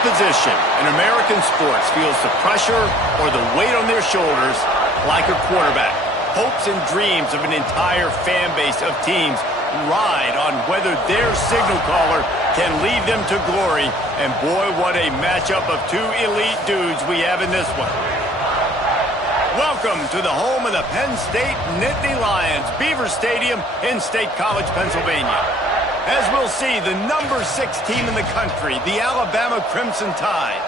position in American sports feels the pressure or the weight on their shoulders like a quarterback. Hopes and dreams of an entire fan base of teams ride on whether their signal caller can lead them to glory. And boy, what a matchup of two elite dudes we have in this one. Welcome to the home of the Penn State Nittany Lions, Beaver Stadium in State College, Pennsylvania. As we'll see, the number 6 team in the country, the Alabama Crimson Tide,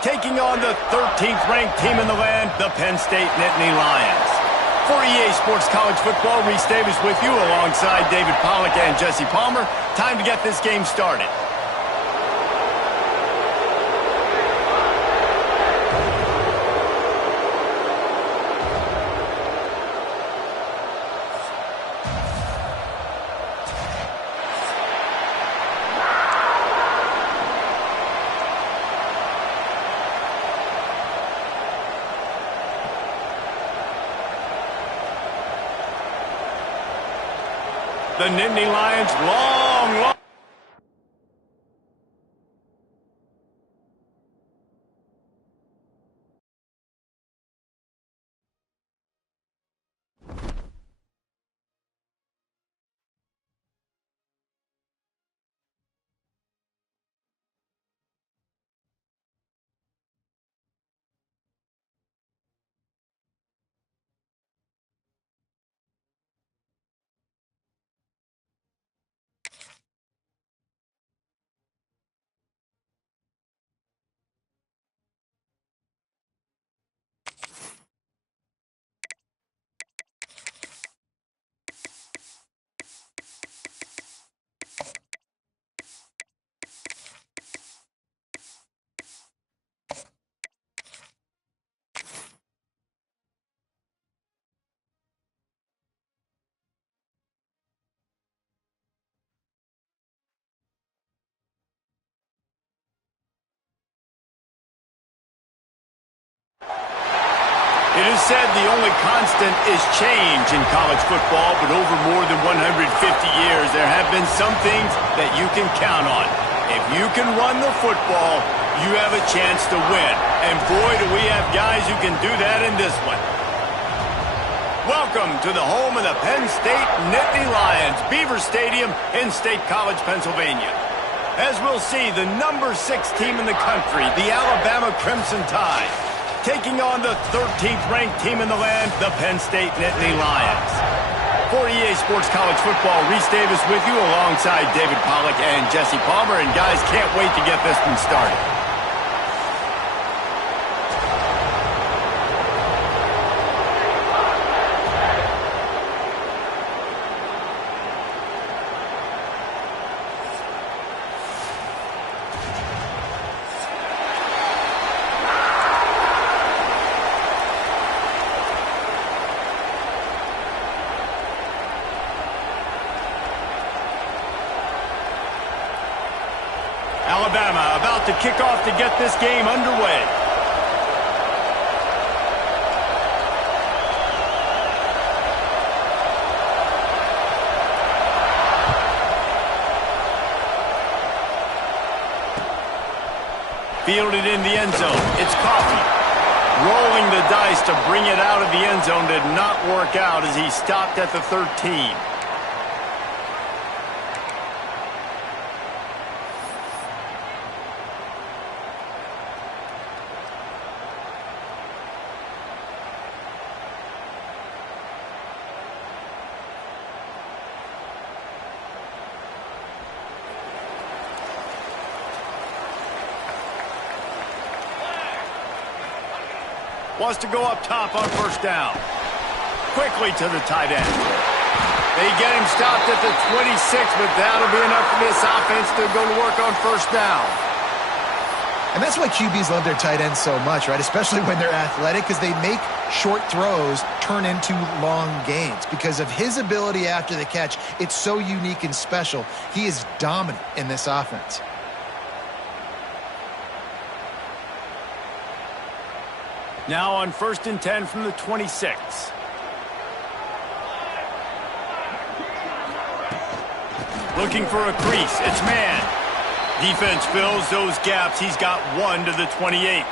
taking on the 13th ranked team in the land, the Penn State Nittany Lions. For EA Sports College Football, Reese Davis with you alongside David Pollack and Jesse Palmer. Time to get this game started. The Nittany Lions, long. It is said the only constant is change in college football, but over more than 150 years, there have been some things that you can count on. If you can run the football, you have a chance to win. And boy, do we have guys who can do that in this one. Welcome to the home of the Penn State Nittany Lions, Beaver Stadium in State College, Pennsylvania. As we'll see, the number 6 team in the country, the Alabama Crimson Tide, taking on the 13th ranked team in the land, the Penn State Nittany Lions. For EA Sports College Football, Reese Davis with you alongside David Pollack and Jesse Palmer. And guys, can't wait to get this one started. Alabama about to kick off to get this game underway. Fielded in the end zone. It's Coffee. Rolling the dice to bring it out of the end zone did not work out as he stopped at the 13. Wants to go up top on first down. Quickly to the tight end. They get him stopped at the 26, but that'll be enough for this offense to go to work on first down. And that's why QBs love their tight ends so much, right? Especially when they're athletic, because they make short throws turn into long gains. Because of his ability after the catch, it's so unique and special. He is dominant in this offense. Now on 1st and 10 from the 26. Looking for a crease. It's man. Defense fills those gaps. He's got 1 to the 28.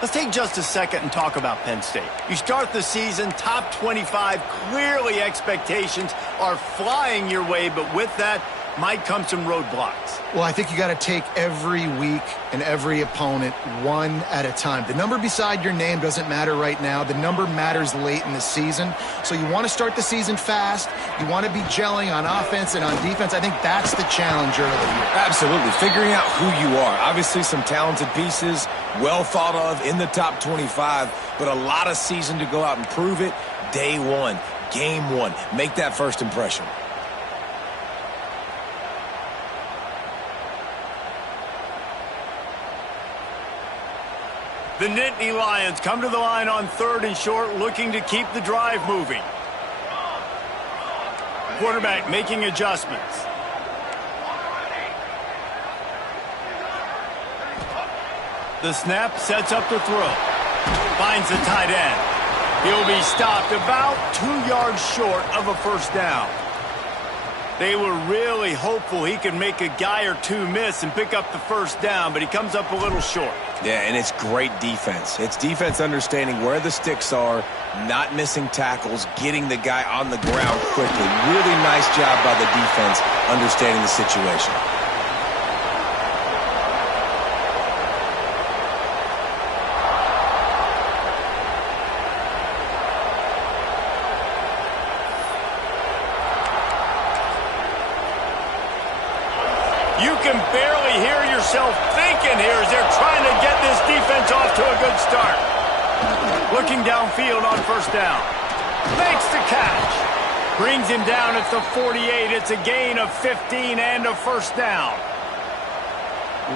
Let's take just a second and talk about Penn State. You start the season top 25. Clearly expectations are flying your way, but with that might come some roadblocks. Well, I think you got to take every week and every opponent one at a time. The number beside your name doesn't matter right now. The number matters late in the season. So you want to start the season fast. You want to be gelling on offense and on defense. I think that's the challenge early here. Absolutely. Figuring out who you are. Obviously some talented pieces, well thought of in the top 25, but a lot of season to go out and prove it. Day one, game one. Make that first impression. The Nittany Lions come to the line on 3rd and short, looking to keep the drive moving. Quarterback making adjustments. The snap sets up the throw. Finds the tight end. He'll be stopped about 2 yards short of a first down. They were really hopeful he could make a guy or two miss and pick up the first down, but he comes up a little short. Yeah, and it's great defense. It's defense understanding where the sticks are, not missing tackles, getting the guy on the ground quickly. Really nice job by the defense understanding the situation. You can barely hear yourself thinking here as they're trying to get this defense off to a good start. Looking downfield on first down. Makes the catch. Brings him down at the 48. It's a gain of 15 and a first down.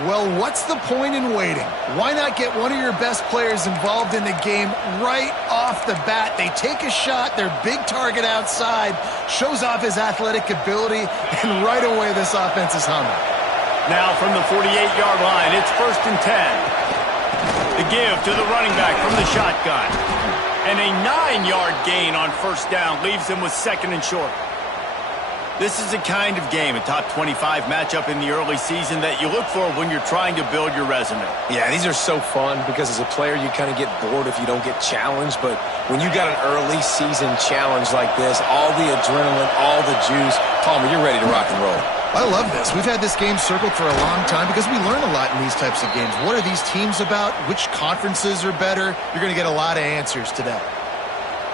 Well, what's the point in waiting? Why not get one of your best players involved in the game right off the bat? They take a shot, their big target outside, shows off his athletic ability, and right away this offense is humming. Now from the 48-yard line, it's 1st and 10. The give to the running back from the shotgun. And a 9-yard gain on first down leaves them with 2nd and short. This is the kind of game, a top 25 matchup in the early season that you look for when you're trying to build your resume. Yeah, these are so fun because as a player you kind of get bored if you don't get challenged, but when you got an early season challenge like this, all the adrenaline, all the juice, Palmer, you're ready to rock and roll. I love this. We've had this game circled for a long time because we learn a lot in these types of games. What are these teams about? Which conferences are better? You're going to get a lot of answers today.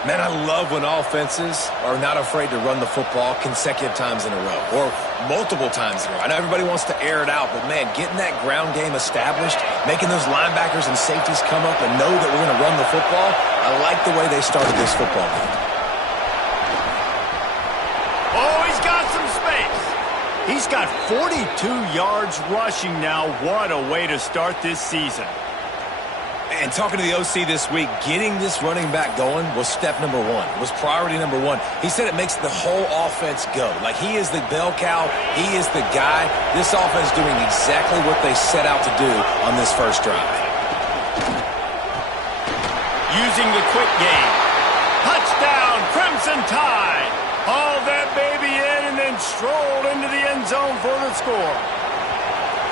Man, I love when offenses are not afraid to run the football consecutive times in a row or multiple times in a row. I know everybody wants to air it out, but, man, getting that ground game established, making those linebackers and safeties come up and know that we're going to run the football, I like the way they started this football game. Oh, he's got some space. He's got 42 yards rushing now. What a way to start this season. And talking to the OC this week, getting this running back going was step number one, was priority number one. He said it makes the whole offense go. Like he is the bell cow, he is the guy. This offense doing exactly what they set out to do on this first drive. Using the quick game. Touchdown, Crimson Tide. Hauled that baby in and then strolled into the end zone for the score.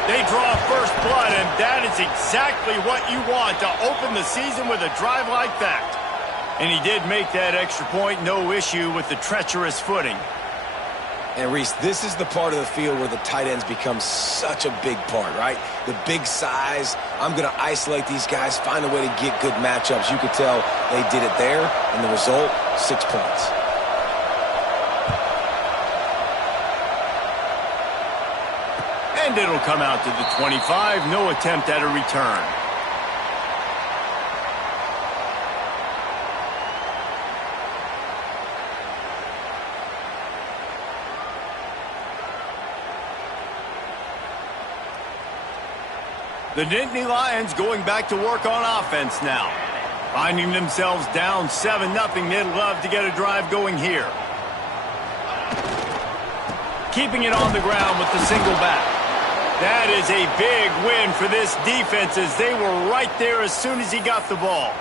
They draw first blood, and that is exactly what you want to open the season with a drive like that. And he did make that extra point, no issue with the treacherous footing. And, Reese, this is the part of the field where the tight ends become such a big part, right? The big size. I'm going to isolate these guys, find a way to get good matchups. You could tell they did it there, and the result, 6 points. And it'll come out to the 25. No attempt at a return. The Nittany Lions going back to work on offense now. Finding themselves down 7-0. They'd love to get a drive going here. Keeping it on the ground with the single back. That is a big win for this defense as they were right there as soon as he got the ball.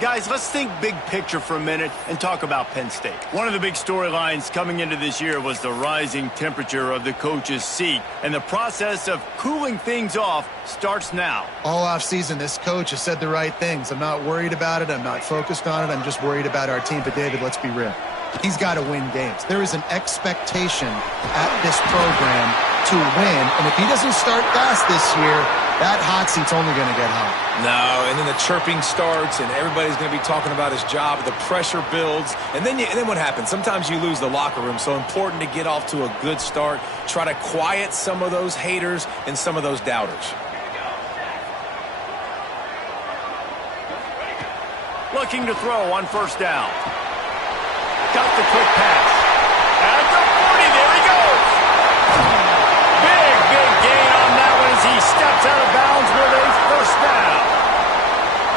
Guys, let's think big picture for a minute and talk about Penn State. One of the big storylines coming into this year was the rising temperature of the coach's seat, and the process of cooling things off starts now. All offseason, this coach has said the right things. I'm not worried about it. I'm not focused on it. I'm just worried about our team. But, David, let's be real. He's got to win games. There is an expectation at this program to win, and if he doesn't start fast this year, that hot seat's only going to get hot. No, and then the chirping starts, and everybody's going to be talking about his job. The pressure builds, and then what happens? Sometimes you lose the locker room, so important to get off to a good start. Try to quiet some of those haters and some of those doubters. Looking to throw on first down. Got the quick pass. At the 40, there he goes. Big gain on that one as he steps out of bounds with a first down.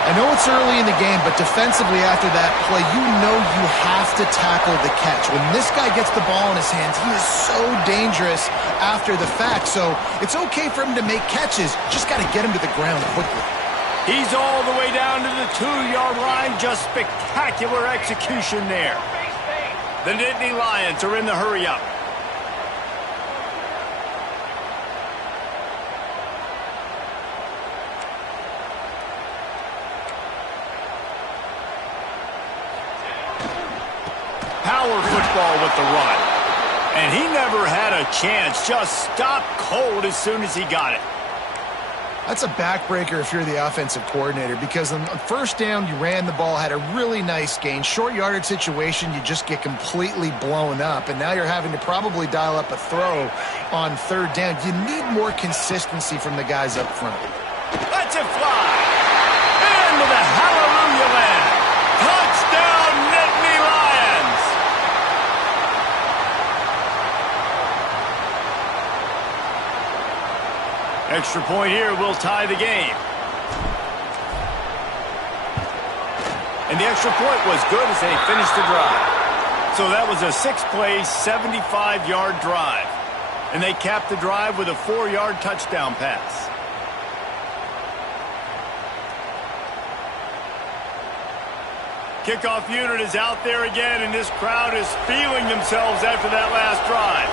I know it's early in the game, but defensively after that play, you know you have to tackle the catch. When this guy gets the ball in his hands, he is so dangerous after the fact. So it's okay for him to make catches. Just got to get him to the ground quickly. He's all the way down to the 2-yard line. Just spectacular execution there. The Nittany Lions are in the hurry-up. Power football with the run. And he never had a chance. Just stopped cold as soon as he got it. That's a backbreaker if you're the offensive coordinator, because on first down, you ran the ball, had a really nice gain. Short yardage situation, you just get completely blown up, and now you're having to probably dial up a throw on third down. You need more consistency from the guys up front. Let's it fly. Into the hallelujah land. Touchdown, Nittany Lions. Extra point here will tie the game. And the extra point was good as they finished the drive. So that was a 6-play, 75-yard drive. And they capped the drive with a 4-yard touchdown pass. Kickoff unit is out there again, and this crowd is feeling themselves after that last drive.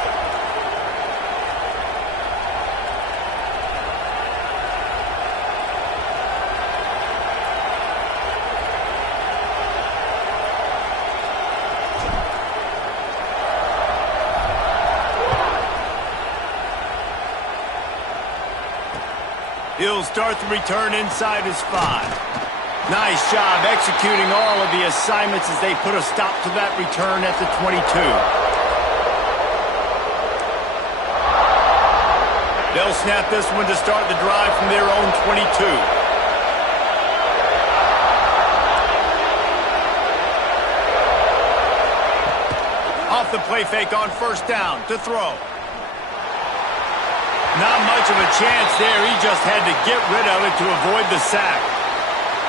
He'll start the return inside his 5. Nice job executing all of the assignments as they put a stop to that return at the 22. They'll snap this one to start the drive from their own 22. Off the play fake on first down to throw. Not much of a chance there. He just had to get rid of it to avoid the sack.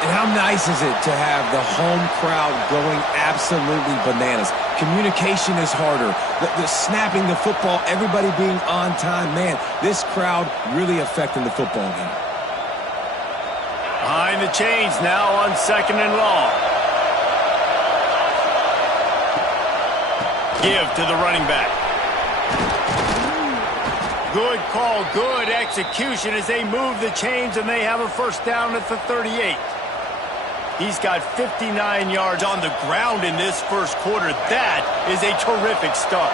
And how nice is it to have the home crowd going absolutely bananas? Communication is harder. The snapping the football, everybody being on time. Man, this crowd really affecting the football game. Behind the chains now on 2nd and long. Give to the running back. Good call, good execution as they move the chains, and they have a first down at the 38. He's got 59 yards on the ground in this first quarter. That is a terrific start.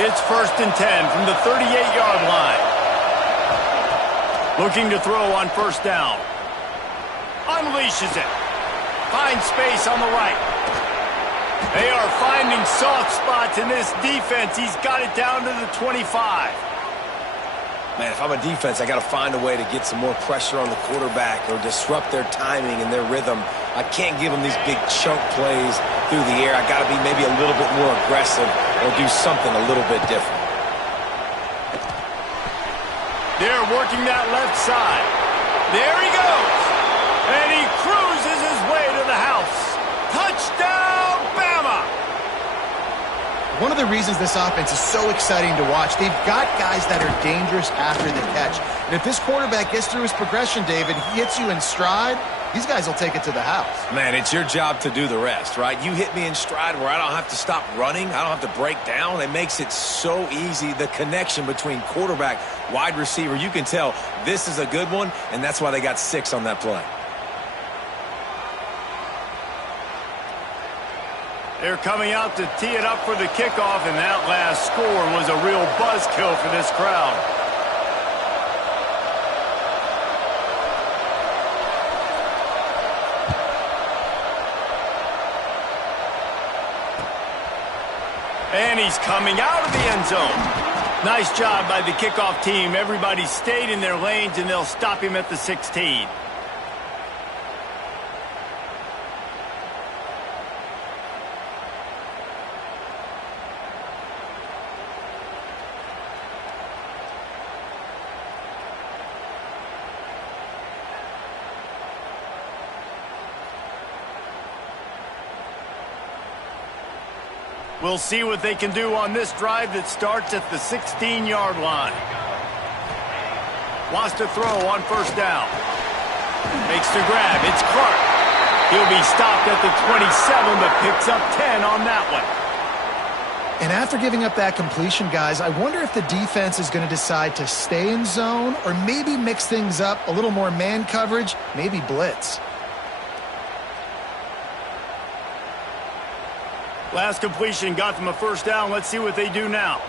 It's 1st and 10 from the 38-yard line. Looking to throw on first down. Unleashes it. Finds space on the right. They are finding soft spots in this defense. He's got it down to the 25. Man, if I'm a defense, I got to find a way to get some more pressure on the quarterback or disrupt their timing and their rhythm. I can't give them these big chunk plays through the air. I got to be maybe a little bit more aggressive or do something a little bit different. They're working that left side. There he goes. And he cruises his way to the house. Touchdown, Bama! One of the reasons this offense is so exciting to watch, they've got guys that are dangerous after the catch. And if this quarterback gets through his progression, David, he hits you in stride, these guys will take it to the house. Man, it's your job to do the rest, right? You hit me in stride where I don't have to stop running. I don't have to break down. It makes it so easy. The connection between quarterback, wide receiver, you can tell this is a good one, and that's why they got 6 on that play. They're coming out to tee it up for the kickoff, and that last score was a real buzzkill for this crowd. And he's coming out of the end zone. Nice job by the kickoff team. Everybody stayed in their lanes, and they'll stop him at the 16. We'll see what they can do on this drive that starts at the 16-yard line. Wants to throw on first down. Makes the grab. It's Clark. He'll be stopped at the 27, but picks up 10 on that one. And after giving up that completion, guys, I wonder if the defense is going to decide to stay in zone or maybe mix things up, a little more man coverage, maybe blitz. Last completion got them a first down. Let's see what they do now.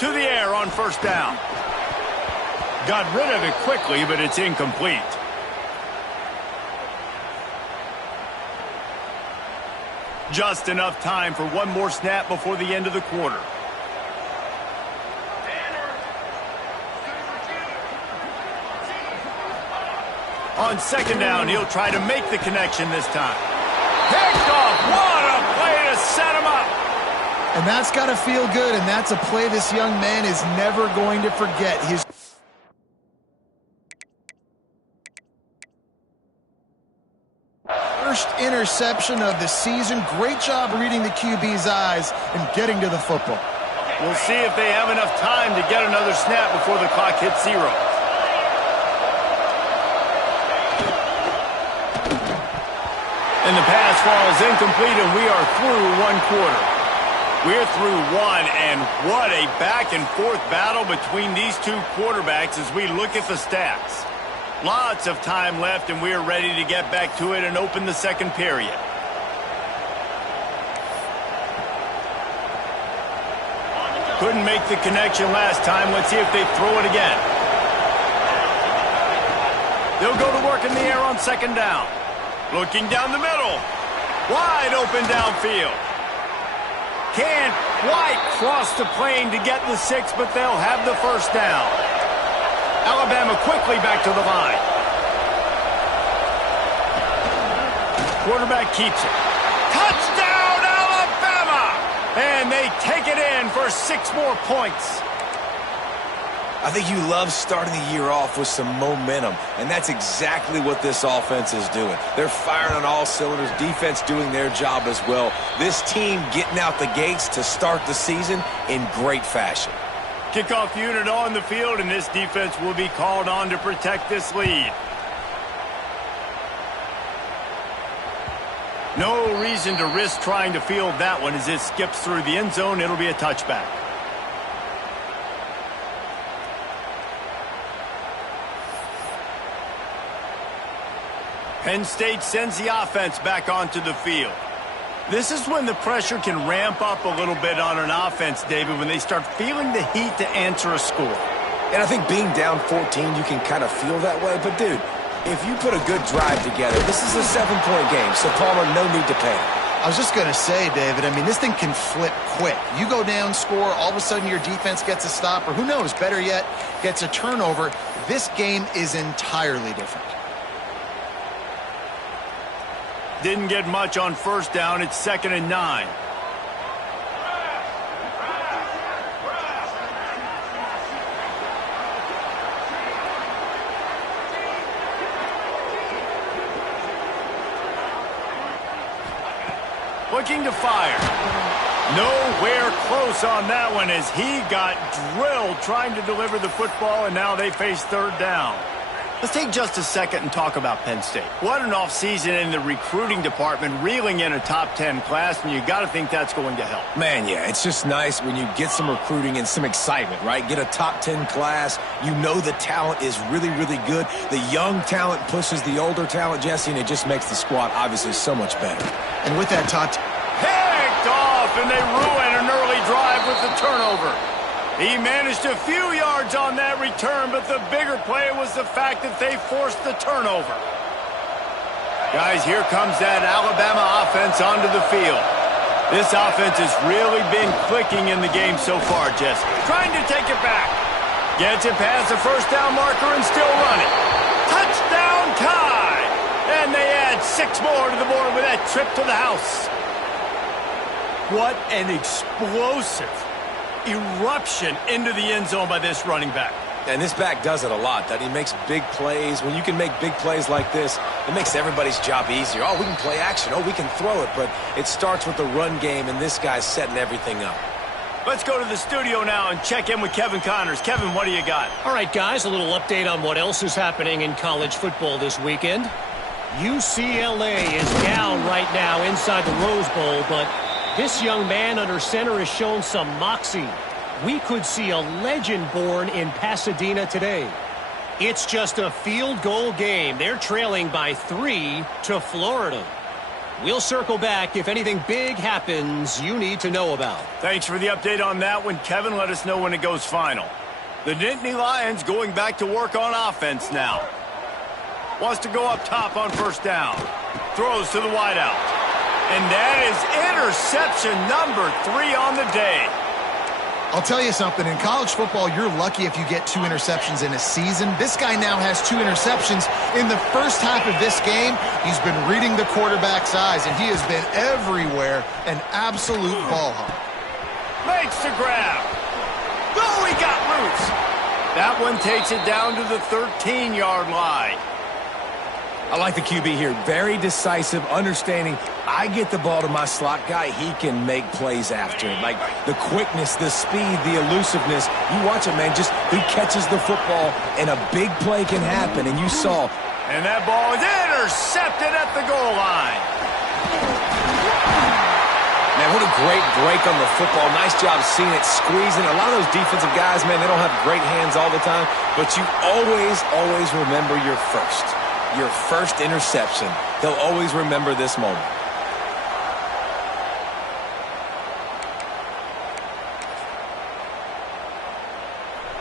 To the air on first down. Got rid of it quickly, but it's incomplete. Just enough time for one more snap before the end of the quarter. On second down, he'll try to make the connection this time. Picked off. What a play to set him up. And that's got to feel good, and that's a play this young man is never going to forget. His first interception of the season. Great job reading the QB's eyes and getting to the football. We'll see if they have enough time to get another snap before the clock hits 0. And the pass falls incomplete, and we are through one quarter. We're through one, and what a back-and-forth battle between these two quarterbacks as we look at the stats. Lots of time left, and we're ready to get back to it and open the second period. Couldn't make the connection last time. Let's see if they throw it again. They'll go to work in the air on second down. Looking down the middle. Wide open downfield. Can't quite cross the plane to get the 6, but they'll have the first down. Alabama quickly back to the line. Quarterback keeps it. Touchdown, Alabama! And they take it in for 6 more points. I think you love starting the year off with some momentum, and that's exactly what this offense is doing. They're firing on all cylinders, defense doing their job as well. This team getting out the gates to start the season in great fashion. Kickoff unit on the field, and this defense will be called on to protect this lead. No reason to risk trying to field that one as it skips through the end zone. It'll be a touchback. Penn State sends the offense back onto the field. This is when the pressure can ramp up a little bit on an offense, David, when they start feeling the heat to answer a score. And I think being down 14, you can kind of feel that way. But, dude, if you put a good drive together, this is a 7-point game, so Palmer, no need to panic. I was just going to say, David, I mean, this thing can flip quick. You go down, score, all of a sudden your defense gets a stop, or who knows, better yet, gets a turnover. This game is entirely different. Didn't get much on first down. It's 2nd and 9. looking to fire. Nowhere close on that one as he got drilled trying to deliver the football, and now they face third down. Let's take just a second and talk about Penn State. What an offseason in the recruiting department, reeling in a top 10 class, and you got to think that's going to help. Man, yeah, it's just nice when you get some recruiting and some excitement, right? Get a top 10 class. You know the talent is really, really good. The young talent pushes the older talent, Jesse, and it just makes the squad obviously so much better. And with that picked off, and they ruin an early drive with the turnover. He managed a few yards on that return, but the bigger play was the fact that they forced the turnover. Guys, here comes that Alabama offense onto the field. This offense has really been clicking in the game so far, Jesse. Trying to take it back. Gets it past the first down marker and still running. Touchdown tie! And they add 6 more to the board with that trip to the house. What an explosive eruption into the end zone by this running back. And this back does it a lot. That he makes big plays. When you can make big plays like this, it makes everybody's job easier. Oh, we can play action. Oh, we can throw it. But it starts with the run game, and this guy's setting everything up. Let's go to the studio now and check in with Kevin Connors. Kevin, what do you got? All right, guys, a little update on what else is happening in college football this weekend. UCLA is down right now inside the Rose Bowl, but this young man under center has shown some moxie. We could see a legend born in Pasadena today. It's just a field goal game. They're trailing by 3 to Florida. We'll circle back if anything big happens you need to know about. Thanks for the update on that one, Kevin. Let us know when it goes final. The Nittany Lions going back to work on offense now. Wants to go up top on first down. Throws to the wideout. And that is interception number 3 on the day. I'll tell you something. In college football, you're lucky if you get 2 interceptions in a season. This guy now has 2 interceptions. In the first half of this game, he's been reading the quarterback's eyes, and he has been everywhere, an absolute ball hawk. Makes the grab. Oh, he got loose. That one takes it down to the 13-yard line. I like the QB here. Very decisive, understanding. I get the ball to my slot guy. He can make plays after it. Like the quickness, the speed, the elusiveness. You watch it, man. Just he catches the football, and a big play can happen. And you saw. And that ball is intercepted at the goal line. Man, what a great break on the football. Nice job seeing it, squeezing. A lot of those defensive guys, man, they don't have great hands all the time. But you always remember your first. Your first interception. They'll always remember this moment.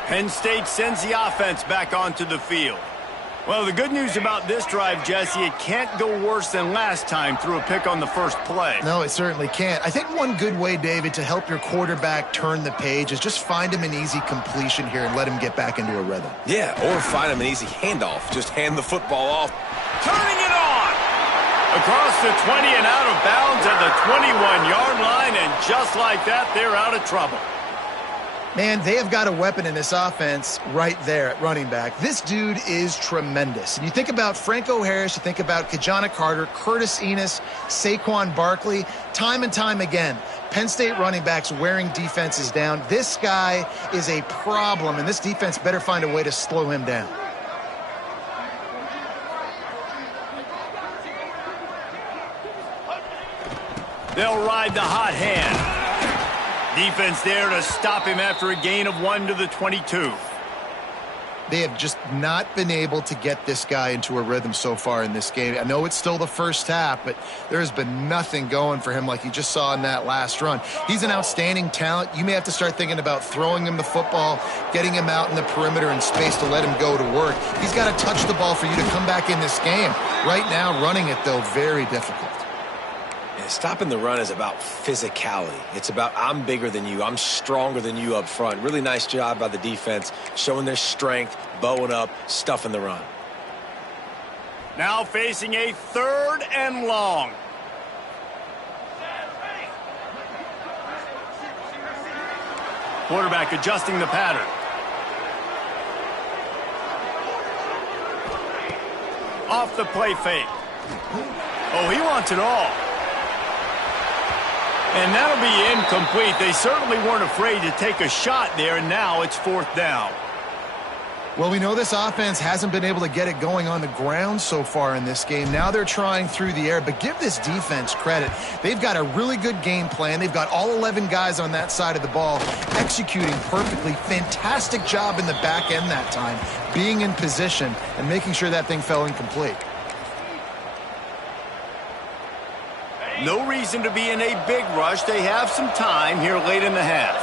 Penn State sends the offense back onto the field. Well, the good news about this drive, Jesse, it can't go worse than last time through a pick on the first play. No, it certainly can't. I think one good way, David, to help your quarterback turn the page is just find him an easy completion here and let him get back into a rhythm. Yeah, or find him an easy handoff. Just hand the football off. Turning it on! Across the 20 and out of bounds at the 21-yard line, and just like that, they're out of trouble. Man, they have got a weapon in this offense right there at running back. This dude is tremendous. And you think about Franco Harris, you think about Kajana Carter, Curtis Enos, Saquon Barkley, time and time again, Penn State running backs wearing defenses down. This guy is a problem, and this defense better find a way to slow him down. They'll ride the hot hand. Defense there to stop him after a gain of 1 to the 22. They have just not been able to get this guy into a rhythm so far in this game. I know it's still the first half, but there has been nothing going for him like you just saw in that last run. He's an outstanding talent. You may have to start thinking about throwing him the football, getting him out in the perimeter in space to let him go to work. He's got to touch the ball for you to come back in this game. Right now, running it, though, very difficult. Stopping the run is about physicality. It's about I'm bigger than you. I'm stronger than you up front. Really nice job by the defense, showing their strength, bowing up, stuffing the run. Now facing a 3rd and long. Quarterback adjusting the pattern. Off the play fake. Oh, he wants it all. And that'll be incomplete. They certainly weren't afraid to take a shot there, and now it's 4th down. Well, we know this offense hasn't been able to get it going on the ground so far in this game. Now they're trying through the air, but give this defense credit. They've got a really good game plan. They've got all 11 guys on that side of the ball executing perfectly. Fantastic job in the back end that time, being in position and making sure that thing fell incomplete. No reason to be in a big rush. They have some time here late in the half.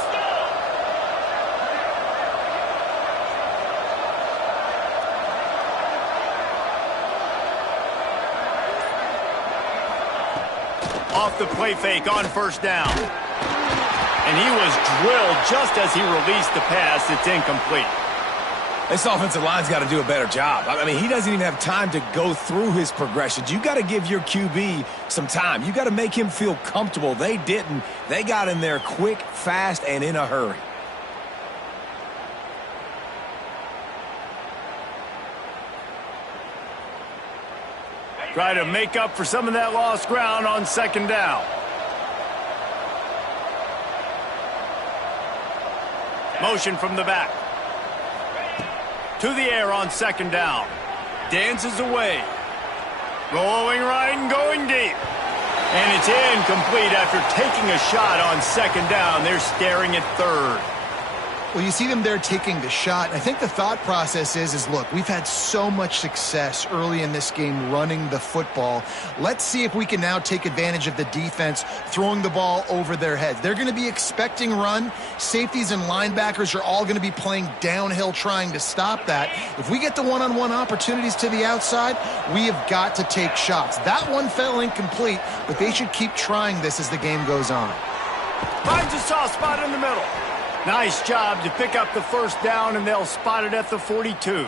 Off the play fake on 1st down. And he was drilled just as he released the pass. It's incomplete. This offensive line's got to do a better job. I mean, he doesn't even have time to go through his progressions. You got to give your QB some time. You got to make him feel comfortable. They didn't. They got in there quick, fast, and in a hurry. Try to make up for some of that lost ground on 2nd down. Motion from the back. To the air on 2nd down. Dances away. Rolling right and going deep. And it's incomplete after taking a shot on 2nd down. They're staring at 3rd. Well, you see them there taking the shot. I think the thought process is look, we've had so much success early in this game running the football. Let's see if we can now take advantage of the defense throwing the ball over their heads. They're going to be expecting run. Safeties and linebackers are all going to be playing downhill trying to stop that. If we get the one-on-one opportunities to the outside, we have got to take shots. That one fell incomplete, but they should keep trying this as the game goes on. Finds a soft spot in the middle. Nice job to pick up the 1st down, and they'll spot it at the 42.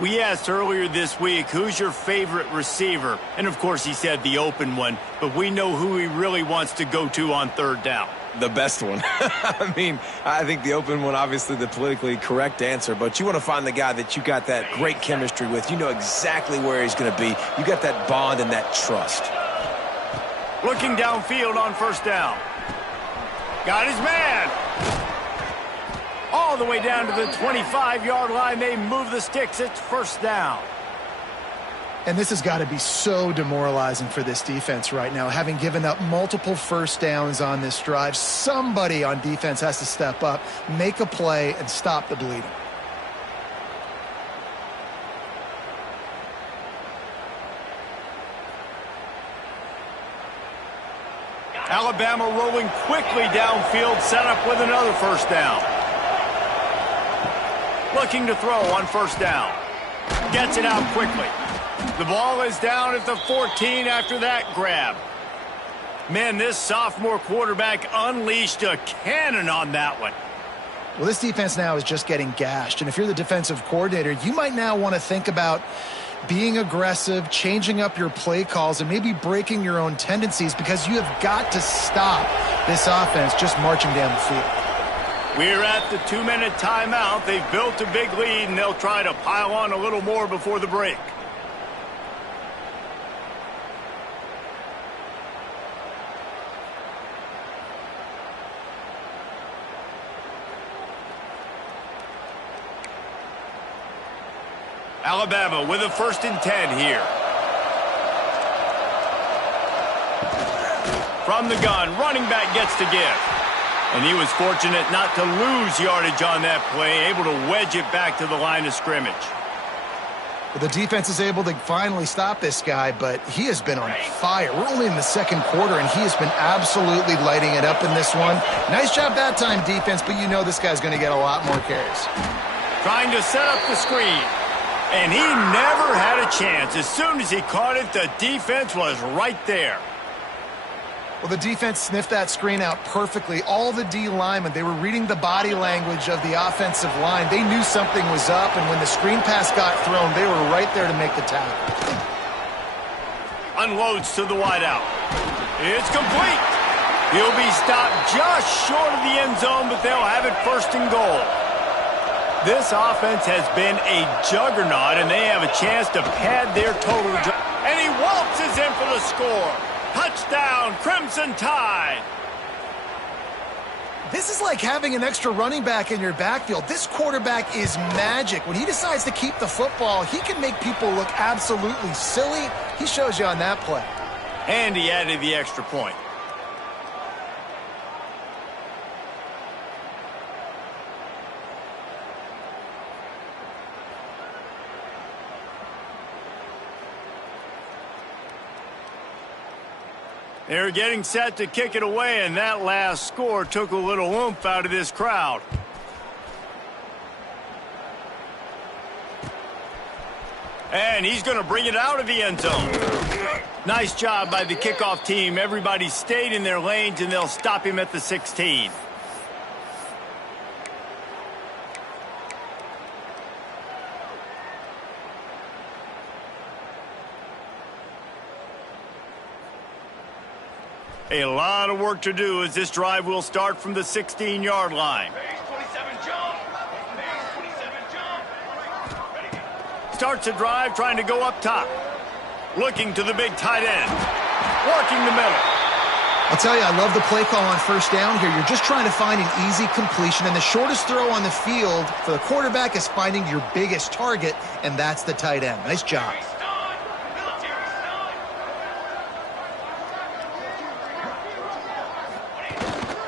We asked earlier this week, who's your favorite receiver? And, of course, he said the open one, but we know who he really wants to go to on 3rd down. The best one. I mean, I think the open one, obviously the politically correct answer, but you want to find the guy that you got that great chemistry with. You know exactly where he's going to be. You got that bond and that trust. Looking downfield on 1st down. Got his man. All the way down to the 25-yard line. They move the sticks. It's 1st down. And this has got to be so demoralizing for this defense right now, having given up multiple 1st downs on this drive. Somebody on defense has to step up, make a play, and stop the bleeding. Alabama rolling quickly downfield, set up with another 1st down. Looking to throw on 1st down. Gets it out quickly. The ball is down at the 14 after that grab. Man, this sophomore quarterback unleashed a cannon on that one. Well, this defense now is just getting gashed. And if you're the defensive coordinator, you might now want to think about being aggressive, changing up your play calls, and maybe breaking your own tendencies, because you have got to stop this offense just marching down the field. We're at the 2-minute timeout. They've built a big lead, and they'll try to pile on a little more before the break. Alabama with a 1st and 10 here. From the gun, running back gets to give. And he was fortunate not to lose yardage on that play, able to wedge it back to the line of scrimmage. Well, the defense is able to finally stop this guy, but he has been on fire. We're only in the 2nd quarter, and he has been absolutely lighting it up in this one. Nice job that time, defense, but you know this guy's going to get a lot more carries. Trying to set up the screen. And he never had a chance. As soon as he caught it, the defense was right there. Well, the defense sniffed that screen out perfectly. All the D linemen, they were reading the body language of the offensive line. They knew something was up, and when the screen pass got thrown, they were right there to make the tackle. Unloads to the wideout. It's complete. He'll be stopped just short of the end zone, but they'll have it 1st and goal. This offense has been a juggernaut, and they have a chance to pad their total. And he waltzes in for the score. Touchdown, Crimson Tide! This is like having an extra running back in your backfield. This quarterback is magic. When he decides to keep the football, he can make people look absolutely silly. He shows you on that play. And he added the extra point. They're getting set to kick it away, and that last score took a little oomph out of this crowd. And he's going to bring it out of the end zone. Nice job by the kickoff team. Everybody stayed in their lanes, and they'll stop him at the 16. A lot of work to do as this drive will start from the 16-yard line. Starts a drive trying to go up top. Looking to the big tight end. Working the middle. I'll tell you, I love the play call on first down here. You're just trying to find an easy completion, and the shortest throw on the field for the quarterback is finding your biggest target, and that's the tight end. Nice job.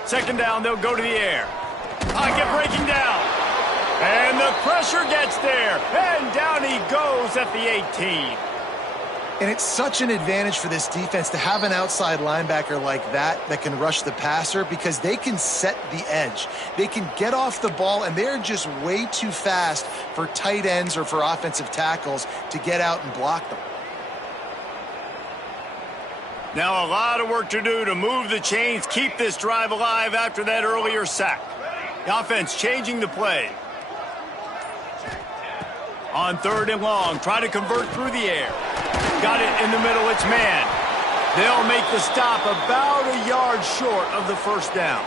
Second down, they'll go to the air. Pocket breaking down. And the pressure gets there. And down he goes at the 18. And it's such an advantage for this defense to have an outside linebacker like that can rush the passer, because they can set the edge. They can get off the ball, and they're just way too fast for tight ends or for offensive tackles to get out and block them. Now a lot of work to do to move the chains, keep this drive alive after that earlier sack. The offense changing the play. On third and long, try to convert through the air. Got it in the middle, it's man. They'll make the stop about a yard short of the first down.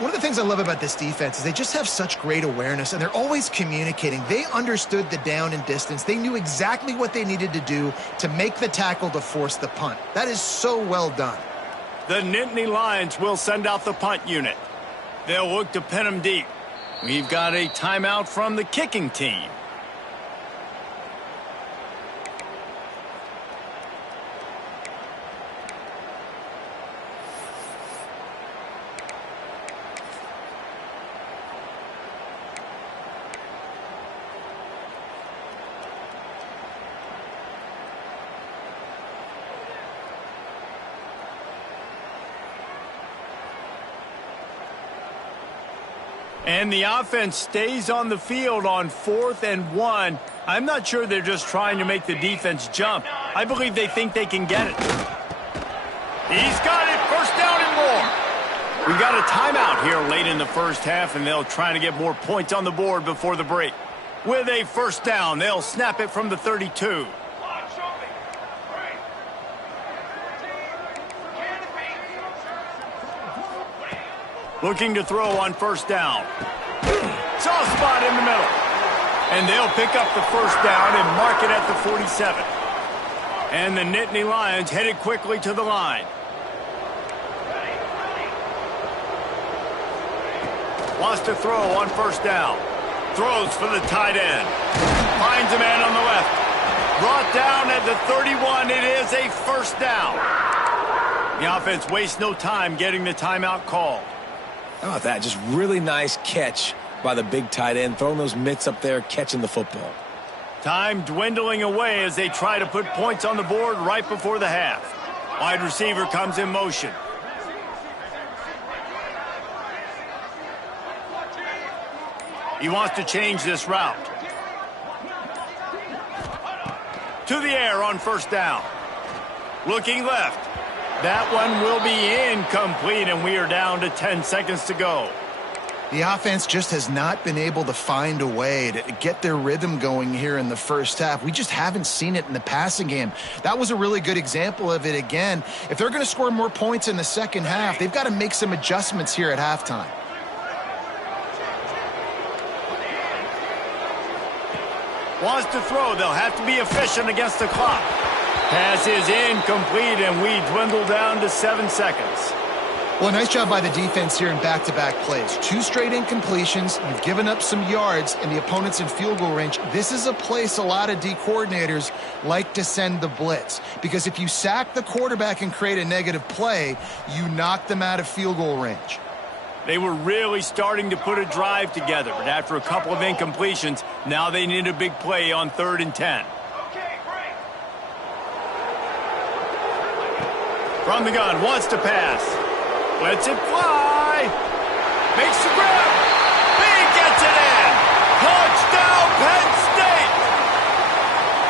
One of the things I love about this defense is they just have such great awareness, and they're always communicating. They understood the down and distance. They knew exactly what they needed to do to make the tackle to force the punt. That is so well done. The Nittany Lions will send out the punt unit. They'll look to pin them deep. We've got a timeout from the kicking team. And the offense stays on the field on 4th and 1. I'm not sure they're just trying to make the defense jump. I believe they think they can get it. He's got it, first down and more. We've got a timeout here late in the first half, and they'll try to get more points on the board before the break. With a first down, they'll snap it from the 32. Looking to throw on first down. Soft spot in the middle. And they'll pick up the first down and mark it at the 47. And the Nittany Lions headed quickly to the line. Wants to throw on first down. Throws for the tight end. Finds a man on the left. Brought down at the 31. It is a first down. The offense wastes no time getting the timeout called. How about that? Just really nice catch by the big tight end, throwing those mitts up there, catching the football. Time dwindling away as they try to put points on the board right before the half. Wide receiver comes in motion. He wants to change this route. To the air on first down. Looking left. That one will be incomplete, and we are down to 10 seconds to go. The offense just has not been able to find a way to get their rhythm going here in the first half. We just haven't seen it in the passing game. That was a really good example of it again. If they're going to score more points in the second half, they've got to make some adjustments here at halftime. Wants to throw. They'll have to be efficient against the clock. Pass is incomplete, and we dwindle down to 7 seconds. Well, nice job by the defense here in back-to-back plays. 2 straight incompletions. You've given up some yards, and the opponent's in field goal range. This is a place a lot of D coordinators like to send the blitz, because if you sack the quarterback and create a negative play, you knock them out of field goal range. They were really starting to put a drive together, but after a couple of incompletions, now they need a big play on 3rd and 10. From the gun, wants to pass. Lets it fly. Makes the grab. He gets it in. Touchdown, Penn State.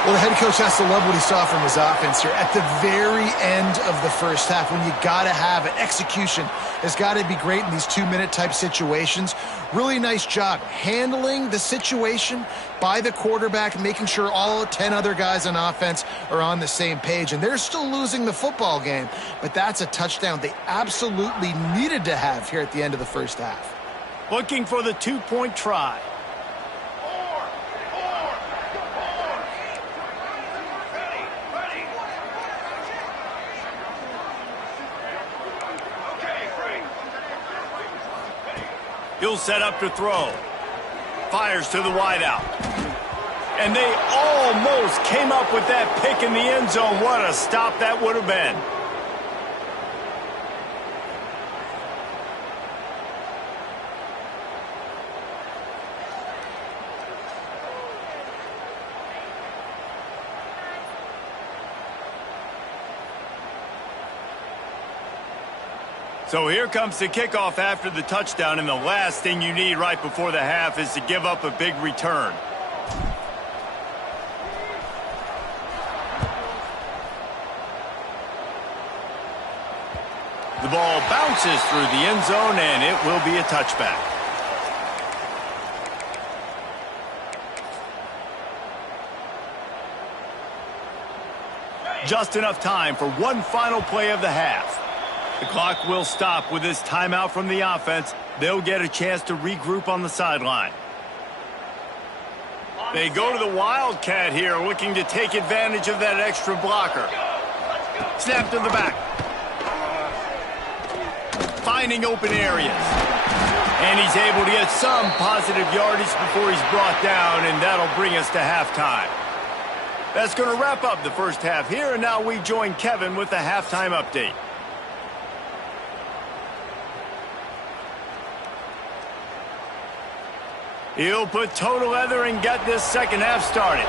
Well, the head coach has to love what he saw from his offense here at the very end of the first half, when you got to have it. Execution has got to be great in these 2-minute type situations. Really nice job handling the situation by the quarterback, making sure all 10 other guys on offense are on the same page. And they're still losing the football game, but that's a touchdown they absolutely needed to have here at the end of the first half. Looking for the 2-point try. He'll set up to throw. Fires to the wideout. And they almost came up with that pick in the end zone. What a stop that would have been. So here comes the kickoff after the touchdown, and the last thing you need right before the half is to give up a big return. The ball bounces through the end zone, and it will be a touchback. Just enough time for one final play of the half. The clock will stop with this timeout from the offense. They'll get a chance to regroup on the sideline. They go to the Wildcat here, looking to take advantage of that extra blocker. Snap to the back. Finding open areas. And he's able to get some positive yardage before he's brought down, and that'll bring us to halftime. That's going to wrap up the first half here, and now we join Kevin with the halftime update. He'll put toe to leather and get this second half started.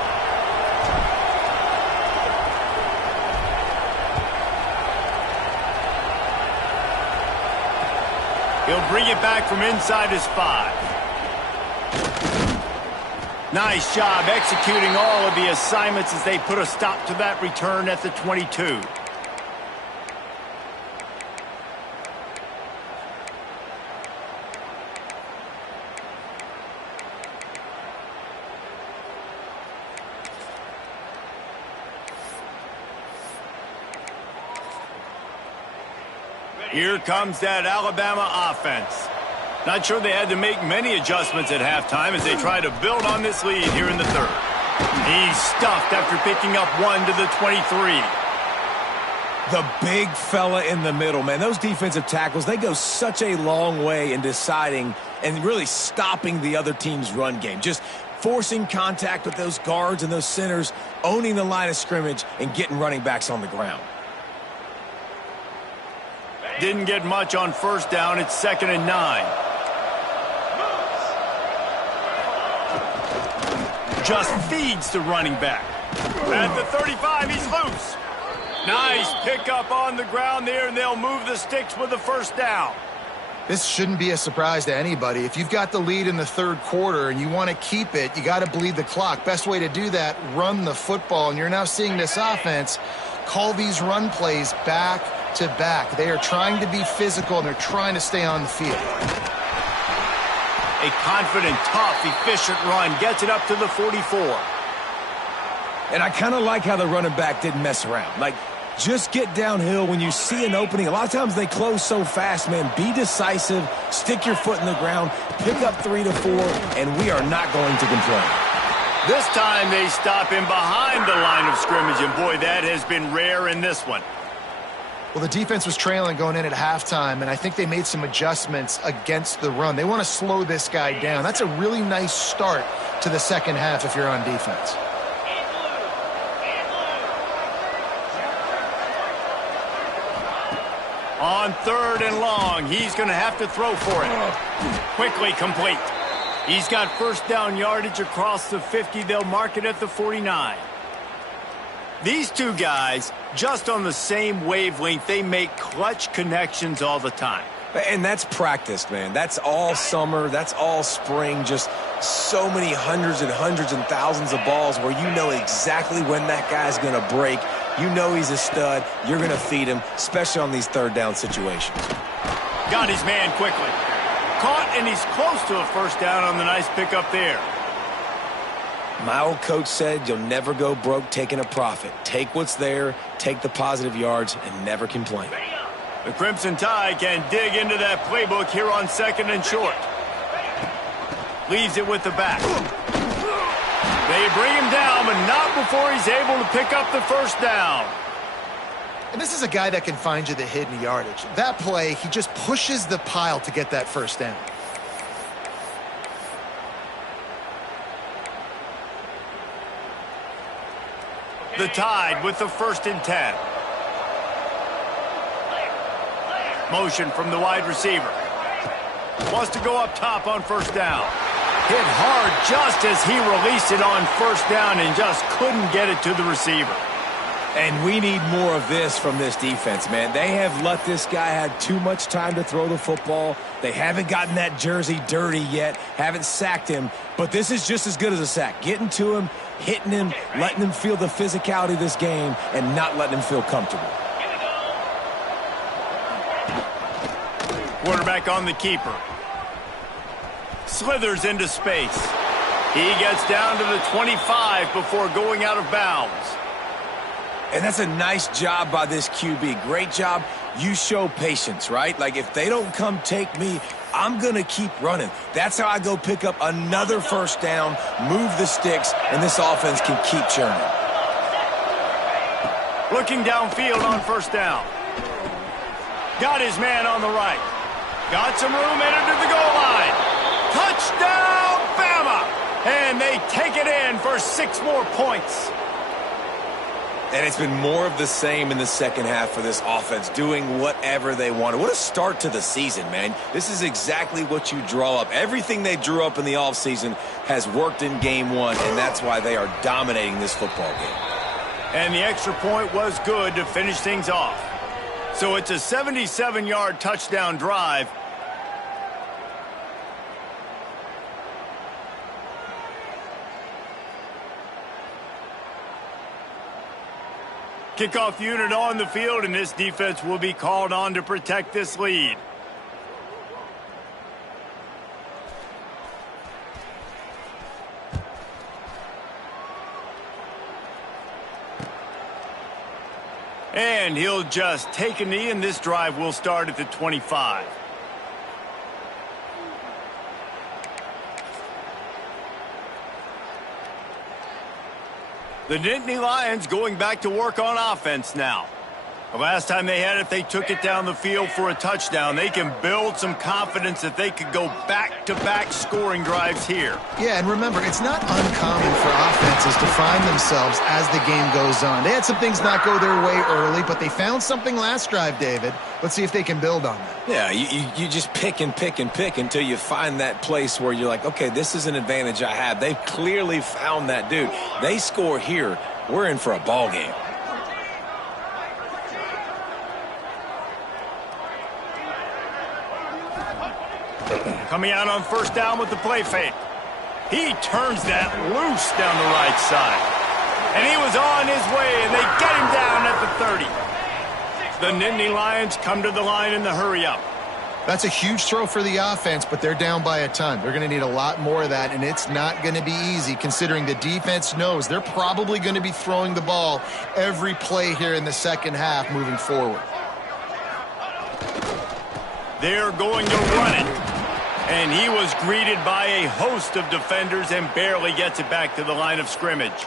He'll bring it back from inside his 5. Nice job executing all of the assignments as they put a stop to that return at the 22. Here comes that Alabama offense. Not sure they had to make many adjustments at halftime as they try to build on this lead here in the third. He's stuffed after picking up 1 to the 23. The big fella in the middle, man. Those defensive tackles, they go such a long way in deciding and really stopping the other team's run game. Just forcing contact with those guards and those centers, owning the line of scrimmage, and getting running backs on the ground. Didn't get much on first down. It's 2nd and 9. Just feeds the running back. At the 35, he's loose. Nice pickup on the ground there, and they'll move the sticks with the first down. This shouldn't be a surprise to anybody. If you've got the lead in the third quarter and you want to keep it, you got to bleed the clock. Best way to do that, run the football. And you're now seeing this offense call these run plays back to back. They are trying to be physical, and they're trying to stay on the field. A confident, tough, efficient run gets it up to the 44. And I kind of like how the running back didn't mess around. Like, just get downhill when you see an opening. A lot of times they close so fast, man. Be decisive, stick your foot in the ground, pick up 3 to 4, and we are not going to complain. This time they stop him behind the line of scrimmage, and boy, that has been rare in this one. Well, the defense was trailing going in at halftime, and I think they made some adjustments against the run. They want to slow this guy down. That's a really nice start to the second half if you're on defense. On 3rd and long, he's going to have to throw for it. Quickly complete. He's got first down yardage across the 50. They'll mark it at the 49. These two guys, just on the same wavelength, they make clutch connections all the time. And that's practiced, man. That's all summer. That's all spring. Just so many hundreds and thousands of balls where you know exactly when that guy's going to break. You know he's a stud. You're going to feed him, especially on these 3rd down situations. Got his man quickly. Caught, and he's close to a first down on the nice pickup there. My old coach said you'll never go broke taking a profit. Take what's there, take the positive yards, and never complain. The Crimson Tide can dig into that playbook here on 2nd and short. Leaves it with the back. They bring him down, but not before he's able to pick up the first down. And this is a guy that can find you the hidden yardage. That play, he just pushes the pile to get that first down. The Tide with the 1st and 10. Motion from the wide receiver. Wants to go up top on first down. Hit hard just as he released it on first down and just couldn't get it to the receiver. And we need more of this from this defense, man. They have let this guy have too much time to throw the football. They haven't gotten that jersey dirty yet, haven't sacked him. But this is just as good as a sack. Getting to him, hitting him, letting him feel the physicality of this game, and not letting him feel comfortable. Quarterback on the keeper. Slithers into space. He gets down to the 25 before going out of bounds. And that's a nice job by this QB. Great job. You show patience, right? Like, if they don't come take me, I'm going to keep running. That's how I go pick up another first down, move the sticks, and this offense can keep churning. Looking downfield on first down. Got his man on the right. Got some room headed to the goal line. Touchdown, Bama! And they take it in for 6 more points. And it's been more of the same in the second half for this offense, doing whatever they wanted. What a start to the season, man. This is exactly what you draw up. Everything they drew up in the offseason has worked in game 1, and that's why they are dominating this football game. And the extra point was good to finish things off. So it's a 77-yard touchdown drive. Kickoff unit on the field, and this defense will be called on to protect this lead. And he'll just take a knee, and this drive will start at the 25. The Nittany Lions going back to work on offense now. The last time they had it, they took it down the field for a touchdown. They can build some confidence that they could go back-to-back scoring drives here. Yeah, and remember, it's not uncommon for offenses to find themselves as the game goes on. They had some things not go their way early, but they found something last drive, David. Let's see if they can build on that. Yeah, you just pick and pick and pick until you find that place where you're like, okay, this is an advantage I have. They've clearly found that, dude. They score here, we're in for a ball game. Coming out on first down with the play fake. He turns that loose down the right side. And he was on his way, and they get him down at the 30. The Nittany Lions come to the line in the hurry-up. That's a huge throw for the offense, but they're down by a ton. They're going to need a lot more of that, and it's not going to be easy considering the defense knows they're probably going to be throwing the ball every play here in the second half moving forward. They're going to run it. And he was greeted by a host of defenders and barely gets it back to the line of scrimmage.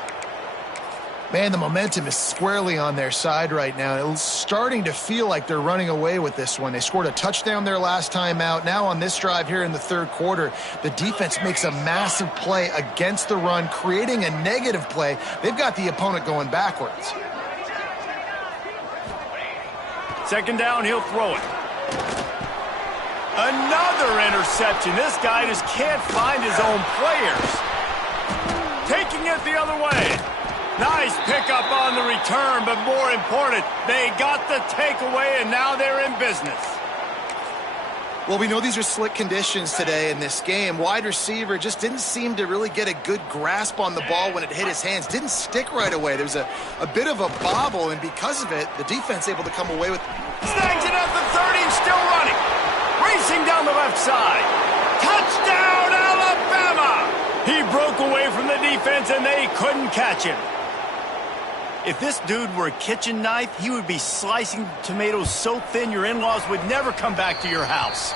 Man, the momentum is squarely on their side right now. It's starting to feel like they're running away with this one. They scored a touchdown their last time out. Now on this drive here in the third quarter, the defense makes a massive play against the run, creating a negative play. They've got the opponent going backwards. Second down, he'll throw it. Another interception. This guy just can't find his own players. Taking it the other way. Nice pickup on the return, but more important, they got the takeaway, and now they're in business. Well, we know these are slick conditions today in this game. Wide receiver just didn't seem to really get a good grasp on the ball when it hit his hands. Didn't stick right away. There was a bit of a bobble, and because of it, the defense able to come away with... Snags it at the 30, still running. Racing down the left side. Touchdown, Alabama! He broke away from the defense, and they couldn't catch him. If this dude were a kitchen knife, he would be slicing tomatoes so thin your in-laws would never come back to your house.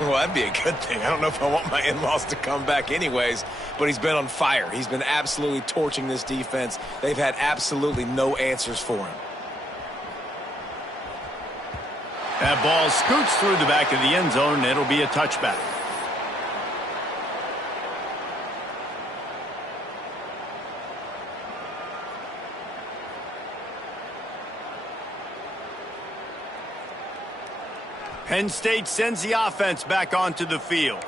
Well, that'd be a good thing. I don't know if I want my in-laws to come back anyways, but he's been on fire. He's been absolutely torching this defense. They've had absolutely no answers for him. That ball scoots through the back of the end zone, and it'll be a touchback. Penn State sends the offense back onto the field.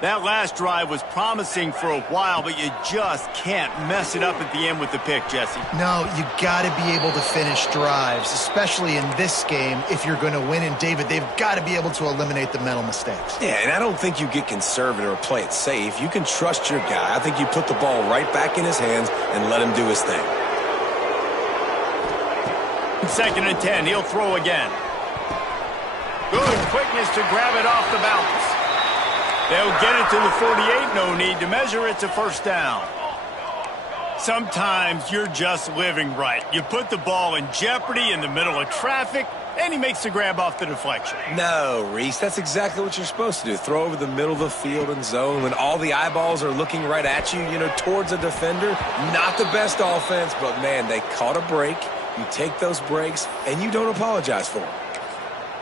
That last drive was promising for a while, but you just can't mess it up at the end with the pick, Jesse. No, you got to be able to finish drives, especially in this game if you're going to win. And, David, they've got to be able to eliminate the mental mistakes. Yeah, and I don't think you get conservative or play it safe. You can trust your guy. I think you put the ball right back in his hands and let him do his thing. 2nd and 10, he'll throw again. Good quickness to grab it off the bounce. They'll get it to the 48. No need to measure. It's a first down. Sometimes you're just living right. You put the ball in jeopardy in the middle of traffic, and he makes the grab off the deflection. No, Reese, that's exactly what you're supposed to do. Throw over the middle of the field and zone when all the eyeballs are looking right at you, towards a defender. Not the best offense, but, man, they caught a break. You take those breaks, and you don't apologize for them.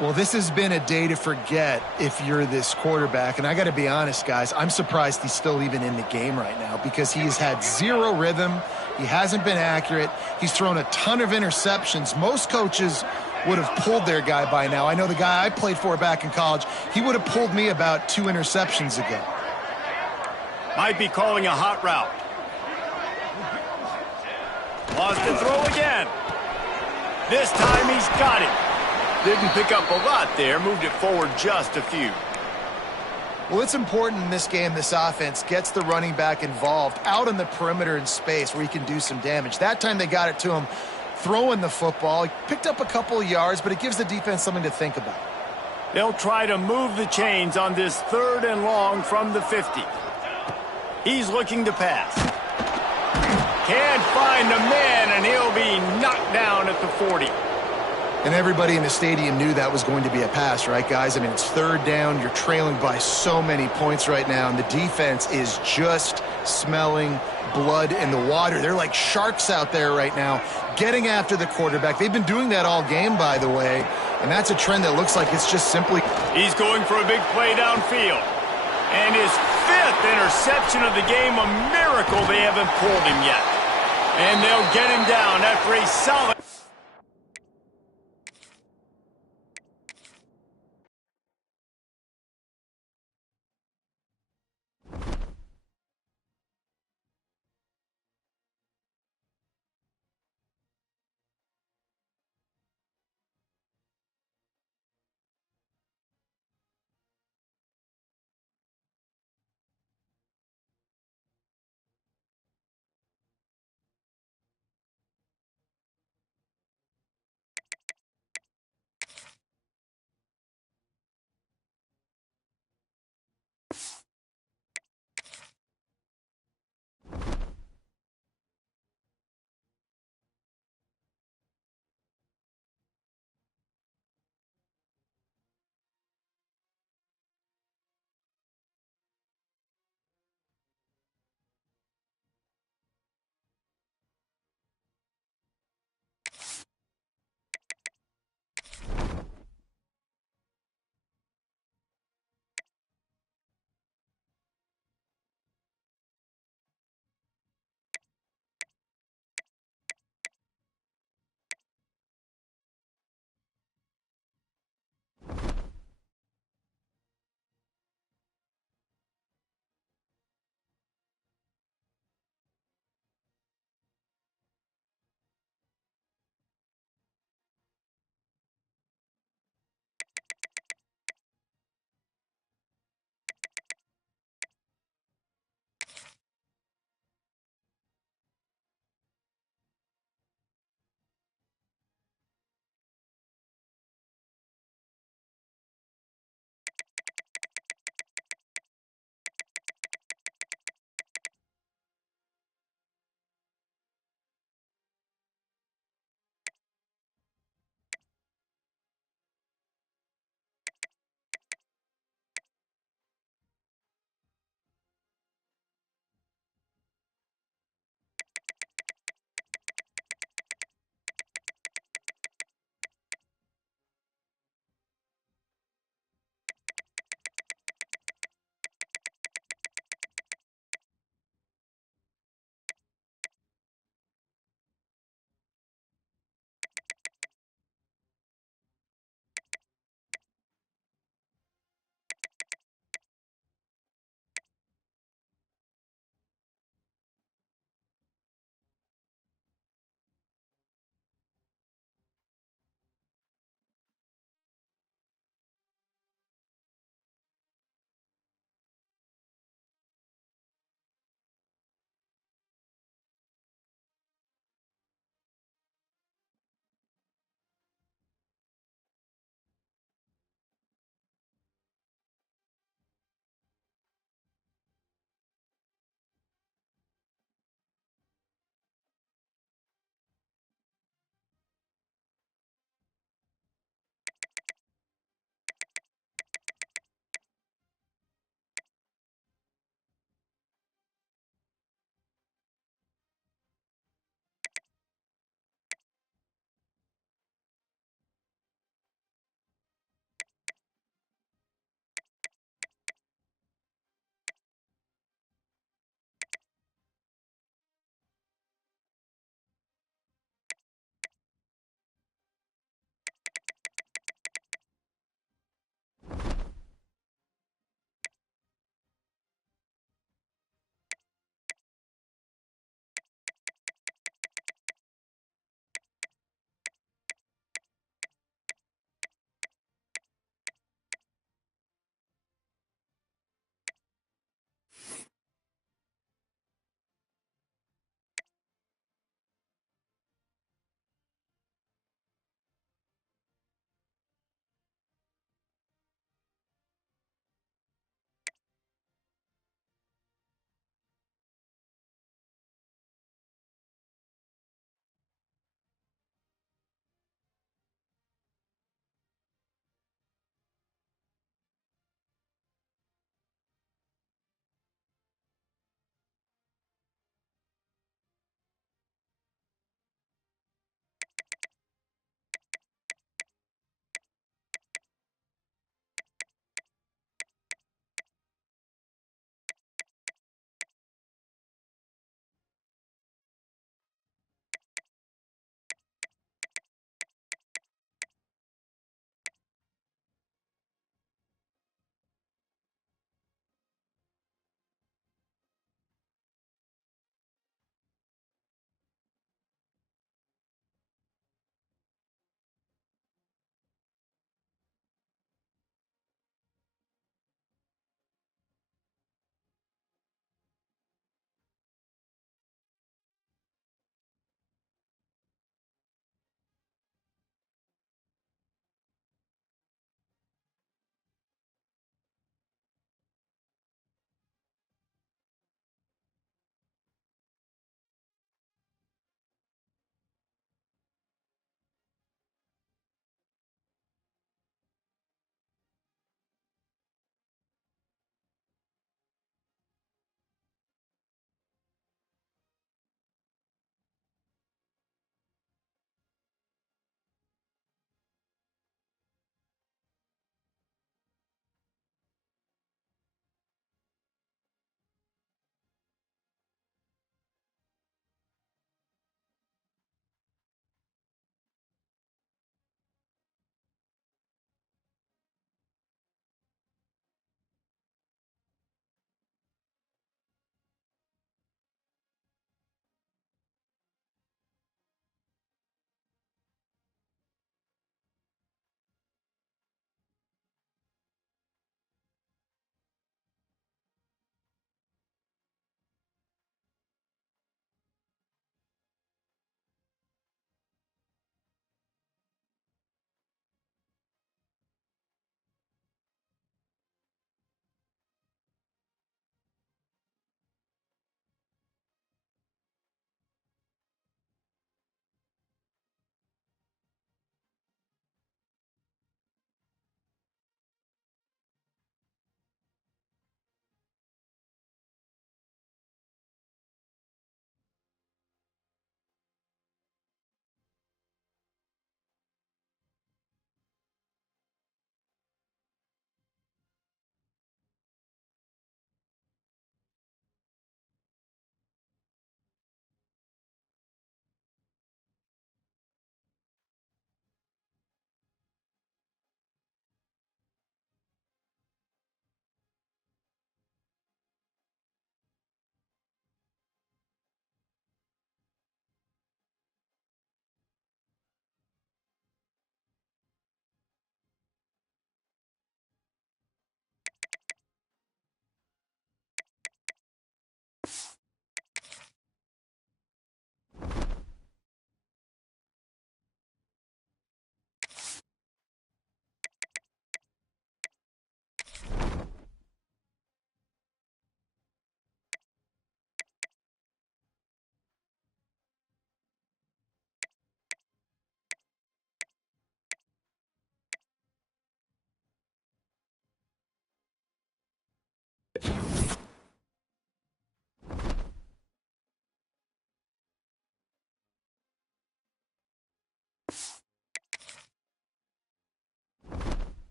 Well, this has been a day to forget if you're this quarterback. And I got to be honest, guys, I'm surprised he's still even in the game right now because he's had zero rhythm. He hasn't been accurate. He's thrown a ton of interceptions. Most coaches would have pulled their guy by now. I know the guy I played for back in college, he would have pulled me about 2 interceptions ago. Might be calling a hot route. Lost the throw again. This time he's got it. Didn't pick up a lot there, moved it forward just a few. Well, it's important in this game this offense gets the running back involved out on the perimeter in space where he can do some damage. That time they got it to him throwing the football. He picked up a couple of yards, but it gives the defense something to think about. They'll try to move the chains on this 3rd and long from the 50. He's looking to pass. Can't find a man, and he'll be knocked down at the 40. And everybody in the stadium knew that was going to be a pass, right, guys? I mean, it's 3rd down. You're trailing by so many points right now, and the defense is just smelling blood in the water. They're like sharks out there right now, getting after the quarterback. They've been doing that all game, by the way, and that's a trend that looks like it's just simply... He's going for a big play downfield. And his 5th interception of the game, a miracle they haven't pulled him yet. And they'll get him down after a solid